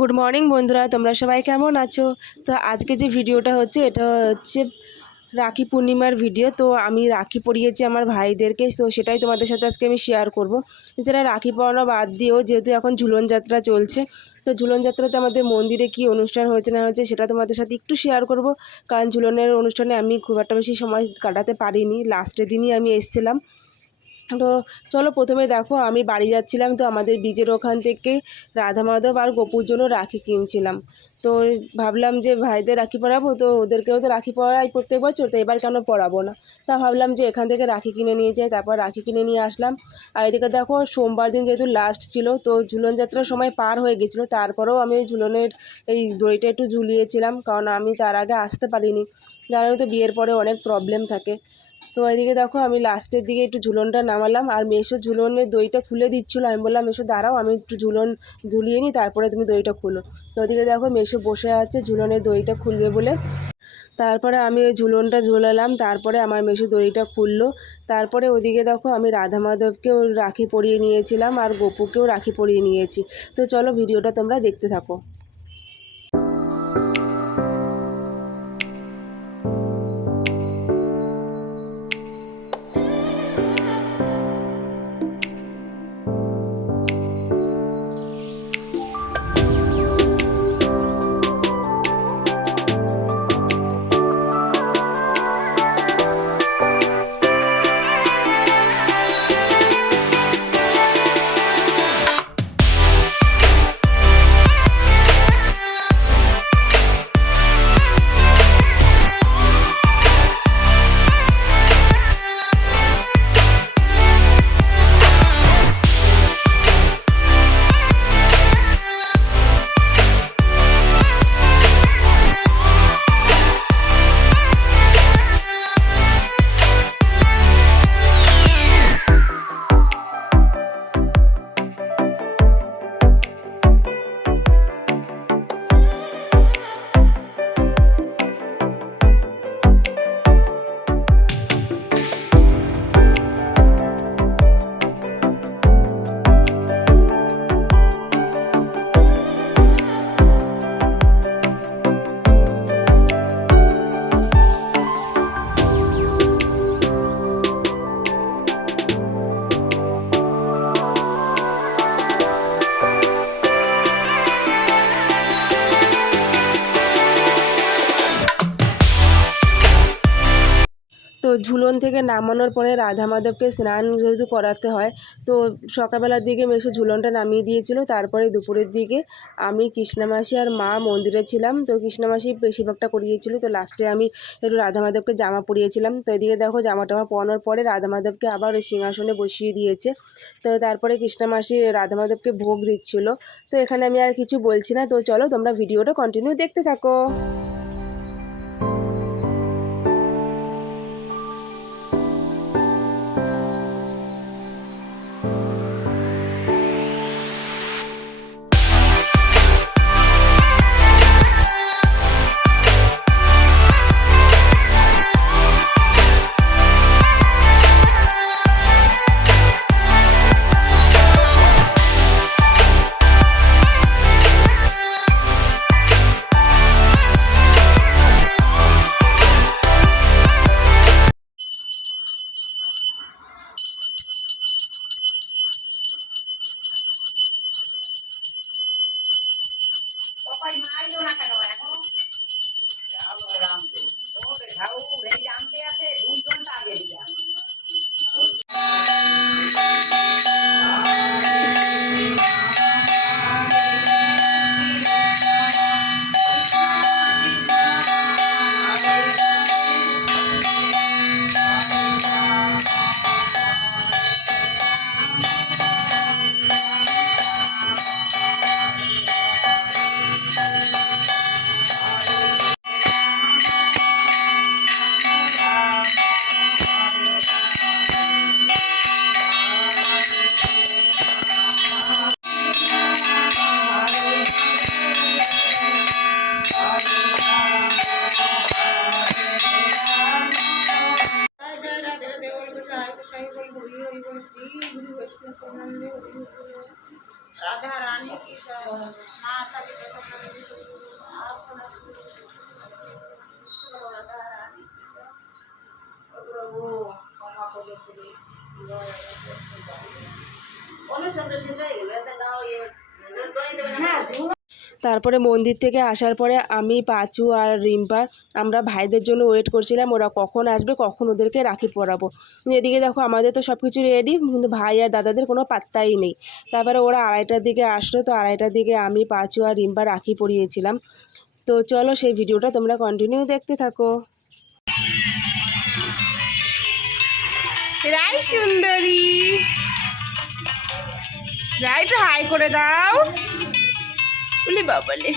Good morning বন্ধুরা, তোমরা সবাই কেমন আছো? তো আজকে যে ভিডিওটা হচ্ছে এটা হচ্ছে রাখি পূর্ণিমার ভিডিও। তো আমি রাখি পরিয়েছি আমার ভাইদেরকে, তো সেটাই তোমাদের সাথে আজকে আমি শেয়ার করব। যারা রাখি পরানো বাদ দিয়েও যেহেতু এখন ঝুলন যাত্রা চলছে, তো ঝুলন যাত্রাতে আমাদের মন্দিরে কি অনুষ্ঠান হয়েছে না হয়েছে সেটা তোমাদের সাথে একটু শেয়ার করব। কারণ ঝুলনের অনুষ্ঠানে আমি খুব একটা বেশি সময় কাটাতে পারিনি, লাস্টের দিনই আমি এসেছিলাম। তো চলো প্রথমে দেখো, আমি বাড়ি যাচ্ছিলাম, তো আমাদের বীজের ওখান থেকে রাধা মাধব আর গোপুর জন্য রাখি কিনছিলাম। তো ভাবলাম যে ভাইদের রাখি পরাবো, তো ওদেরকেও তো রাখি পরাই প্রত্যেক বছর, তো এবার কেন পরাবো না। তা ভাবলাম যে এখান থেকে রাখি কিনে নিয়ে যাই, তারপর রাখি কিনে নিয়ে আসলাম। আর এদিকে দেখো, সোমবার দিন যেহেতু লাস্ট ছিল, তো ঝুলন যাত্রার সময় পার হয়ে গেছিলো, তারপরেও আমি ঝুলনের এই দড়িটা একটু ঝুলিয়েছিলাম, কারণ আমি তার আগে আসতে পারিনি। জানো তো বিয়ের পরে অনেক প্রবলেম থাকে। তো এদিকে দেখো, আমি লাস্টের দিকে একটু ঝুলনটা নামালাম, আর মেশো ঝুলনের দইটা খুলে দিচ্ছিলো। আমি বললাম মেশো দাঁড়াও, আমি একটু ঝুলন ঝুলিয়ে নিই, তারপরে তুমি দইটা খুলো। তো ওদিকে দেখো মেশো বসে আছে ঝুলনের দইটা খুলবে বলে। তারপরে আমি ওই ঝুলনটা ঝুলালাম, তারপরে আমার মেশো দড়িটা খুললো। তারপরে ওদিকে দেখো, আমি রাধা মাধবকেও রাখি পরিয়ে নিয়েছিলাম আর গোপুকেও রাখি পরিয়ে নিয়েছি। তো চলো ভিডিওটা তোমরা দেখতে থাকো। তো ঝুলন থেকে নামানোর পরে রাধা মাধবকে স্নান যেহেতু করাতে হয়, তো সকালবেলার দিকে মেশো ঝুলনটা নামিয়ে দিয়েছিল। তারপরে দুপুরের দিকে আমি কৃষ্ণামাসি আর মা মন্দিরে ছিলাম, তো কৃষ্ণামাসি বেশিরভাগটা করিয়েছিল, তো লাস্টে আমি একটু রাধা মাধবকে জামা পরিয়েছিলাম। তো এদিকে দেখো, জামা টামা পরানোর পরে রাধা মাধবকে আবার ওই সিংহাসনে বসিয়ে দিয়েছে। তো তারপরে কৃষ্ণামাসি রাধা মাধবকে ভোগ দিচ্ছিল। তো এখানে আমি আর কিছু বলছি না, তো চলো তোমরা ভিডিওটা কন্টিনিউ দেখতে থাকো। राधा रानी की माता की তারপরে মন্দির থেকে আসার পরে আমি, পাঁচু আর রিম্পা আমরা ভাইদের জন্য ওয়েট করছিলাম ওরা কখন আসবে, কখন ওদেরকে রাখি পরাবো। এদিকে দেখো আমাদের তো সব কিছু রেডি, কিন্তু ভাই আর দাদাদের কোনো পাত্তাই নেই। তারপরে ওরা 2:30টার দিকে আসলো, তো 2:30টার দিকে আমি, পাঁচু আর রিম্পা রাখি পরিয়েছিলাম। তো চলো সেই ভিডিওটা তোমরা কন্টিনিউ দেখতে থাকো। রাই সুন্দরী, রাইটা হাই করে দাও। বলি বাবালে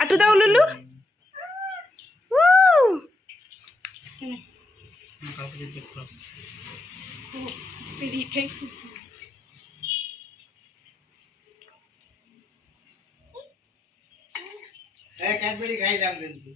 আটু দাও লুলু। ক্যাডবেরি খাইলাম কিন্তু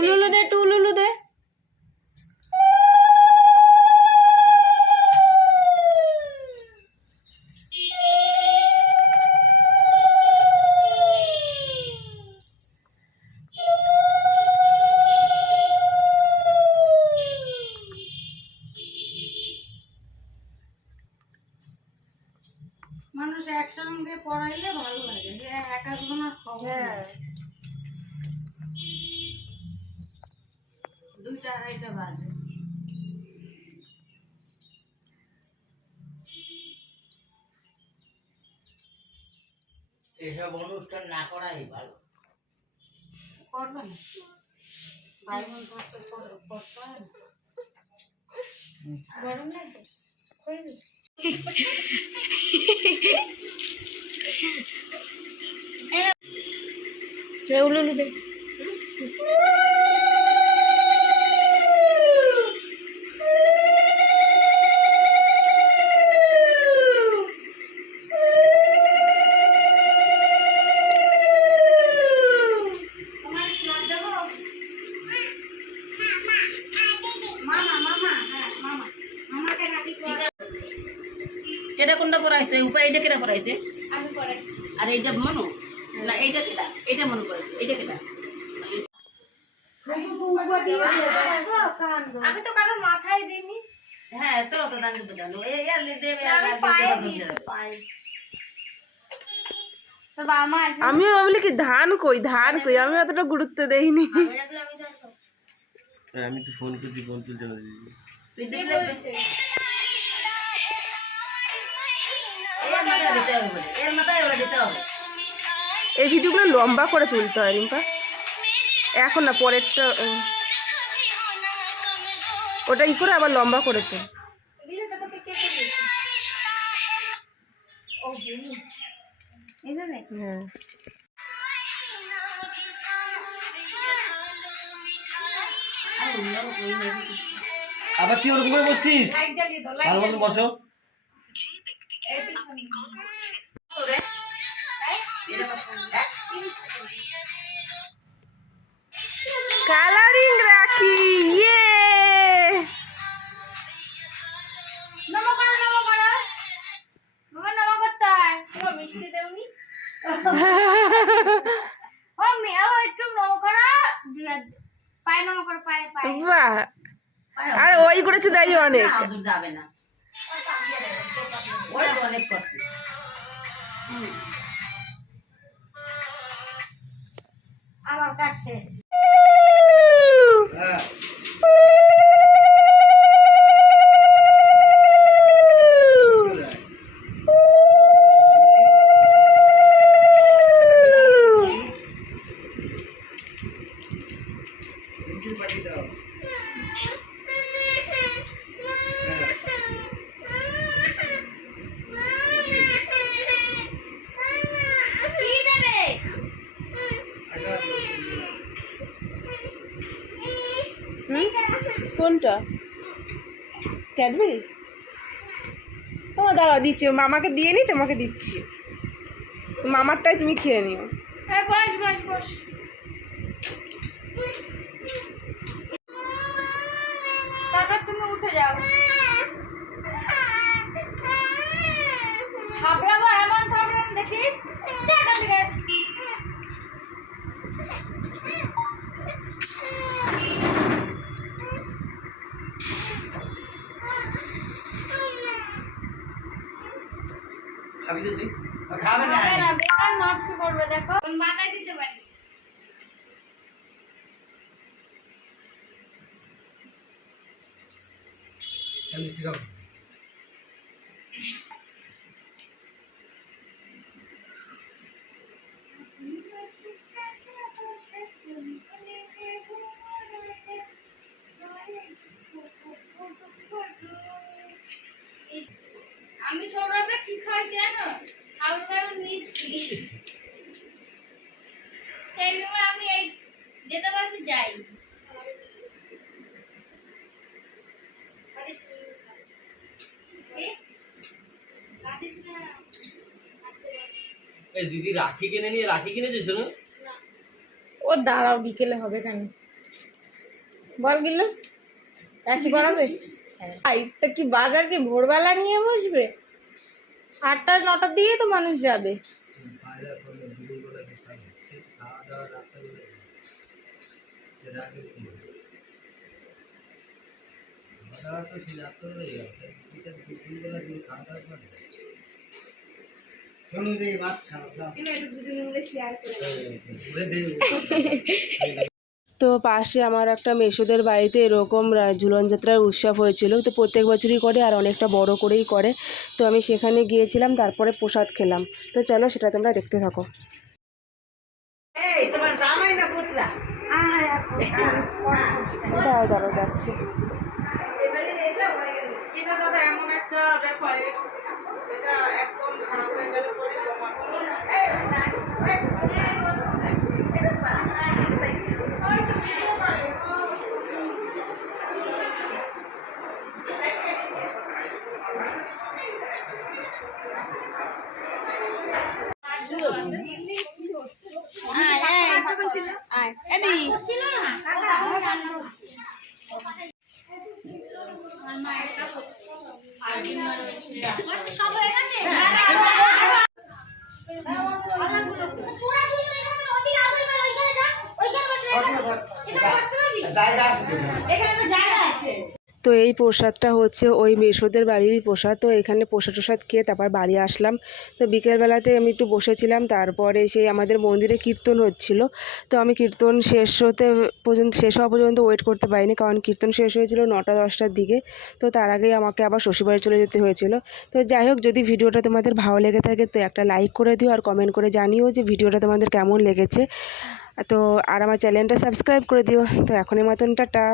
উলুলু দে, একটু উলুলু দে। মানুষ একসঙ্গে পড়াইলে ভালো লাগে, একা জনের খবর 2টা 2:30 বাজে। এসব অনুষ্ঠান না করাই ভালো। করবে না ভাই বোন থাকতে করতে হয় না। গরম লাগে করবি উলুলু দে। কেডা কোনটা পড়াইছে উপরে এইটা কেডা পড়াইছে আমি পড়াই আর এইটা মনো না এইটা কেডা এইটা মনো পড়াইছে এইটা কেডা আমি তো কারোর মাথায় দিইনি। হ্যাঁ তো তো দান দানো এই ইয়ার দেবে আমি পায়ে দিয়েছি পায়ে। তো বাবা আমিও ভাবলি কি ধান কই, ধান কই, আমি অতটা গুরুত্ব দেইনি। আমি তো ফোন করছি, ফোন তুলতে না দিদি। তুই দেখলে এর মাথায় দিতে হবে বলে, এর মাথায় ওরা দিতে হবে। এই ভিডিওগুলো লম্বা করে তুলতে হয় রিম্পা, এখন না পরেরটা ওটা ই করে আবার লম্বা করে তুল। হ্যাঁ আবার তুই ওরকম করে বসছিস, ভালো মতো বসো। কালারিং রাখি, ইয়ে বাহ, আর ওই করেছে তাই অনেক। যাবে না ওই অনেক করছে। আমার কাজ শেষ। হ্যাঁ কোনটা? ক্যাডবেরি? তোমার দাঁড়াও দিচ্ছি, মামাকে দিয়ে নি, তোমাকে দিচ্ছি। মামারটাই তুমি খেয়ে নিও। তারপর তুমি উঠে যাও। থাপড়াবো, এমন থাপড়ানো দেখিস। এখান থেকে খাবি তো তুই? খাবে না। বেকার নষ্ট করবে, দেখো মাথায় দিতে পারি। মিষ্টি খাও। আমি সৌরভে কি খাই জানো? খাবার মিষ্টি। সেই সময় আমি এই যেতে পারছি যাই। এই দিদি রাখি কিনে নিয়ে, রাখি কিনেছিস না? ও দাঁড়াও, বিকেলে হবে কেন? বল গিল রাখি পড়াবে? তা কি বাজার কি ভোরবেলা নিয়ে বসবে? 8টা 9টার দিকে তো মানুষ যাবে। তো পাশে আমার একটা মেসোদের বাড়িতে এরকম ঝুলন যাত্রার উৎসব হয়েছিল, তো প্রত্যেক বছরই করে আর অনেকটা বড় করেই করে। তো আমি সেখানে গিয়েছিলাম, তারপরে প্রসাদ খেলাম। তো চলো সেটা তোমরা দেখতে থাকো। দাঁড়াও দাঁড়াও যাচ্ছি। এমন একটা ব্যাপার, এটা একদম খারাপ হয়ে গেলে তো এই প্রসাদটা হচ্ছে ওই মেসোদের বাড়িরই প্রসাদ। তো এখানে প্রসাদ টসাদ খেয়ে তারপর বাড়ি আসলাম। তো বিকেলবেলাতে আমি একটু বসেছিলাম, তারপরে সেই আমাদের মন্দিরে কীর্তন হচ্ছিল। তো আমি কীর্তন শেষ হওয়া পর্যন্ত ওয়েট করতে পারিনি, কারণ কীর্তন শেষ হয়েছিল 9টা 10টার দিকে। তো তার আগেই আমাকে আবার শ্বশুরবাড়ি চলে যেতে হয়েছিল। তো যাই হোক, যদি ভিডিওটা তোমাদের ভালো লেগে থাকে তো একটা লাইক করে দিও, আর কমেন্ট করে জানিও যে ভিডিওটা তোমাদের কেমন লেগেছে। তো আর আমার চ্যানেলটা সাবস্ক্রাইব করে দিও। তো এখনের মতন টাটা।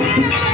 Thank you.